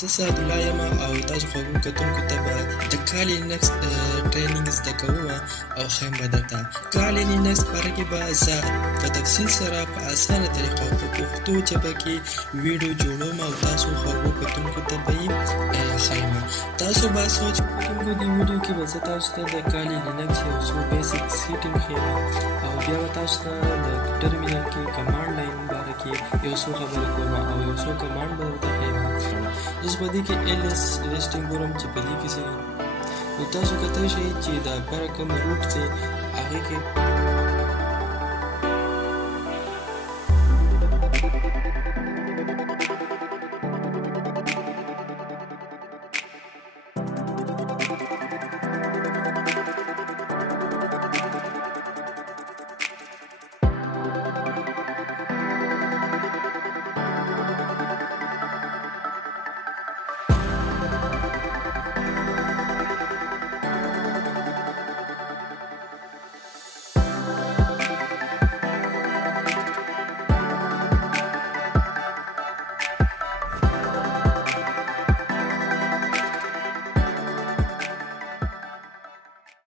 زه سعدالله یم او تاسو خوږو کتونکو ته به د کالي لینکس ټریننګ زده کوم او ښیم به درته. کالي لینکس باره کې به زه په تفصیل سره په اسانه طریقه په پښتو ژبه کې ویډیو جوړوم او تاسو خوږو کتونکو ته به یې ښیم. تاسو به سوچ کتونکو دې ویډیو کې به زه تاسو ته د کالي لینکس یو څو بیسیک سیټینګ ښیم او بیا به تاسو ته د ټرمینل کې کمانډ لاین باره کې یو څو خبرې کوم او یو څو کمانډ به درته ښیم. اوس په دې کې LS لیسټینګ ګورم چې په دې کې څه دي. نو تاسو کتلی شئ چې دا بره کوم روټ دی هغې کې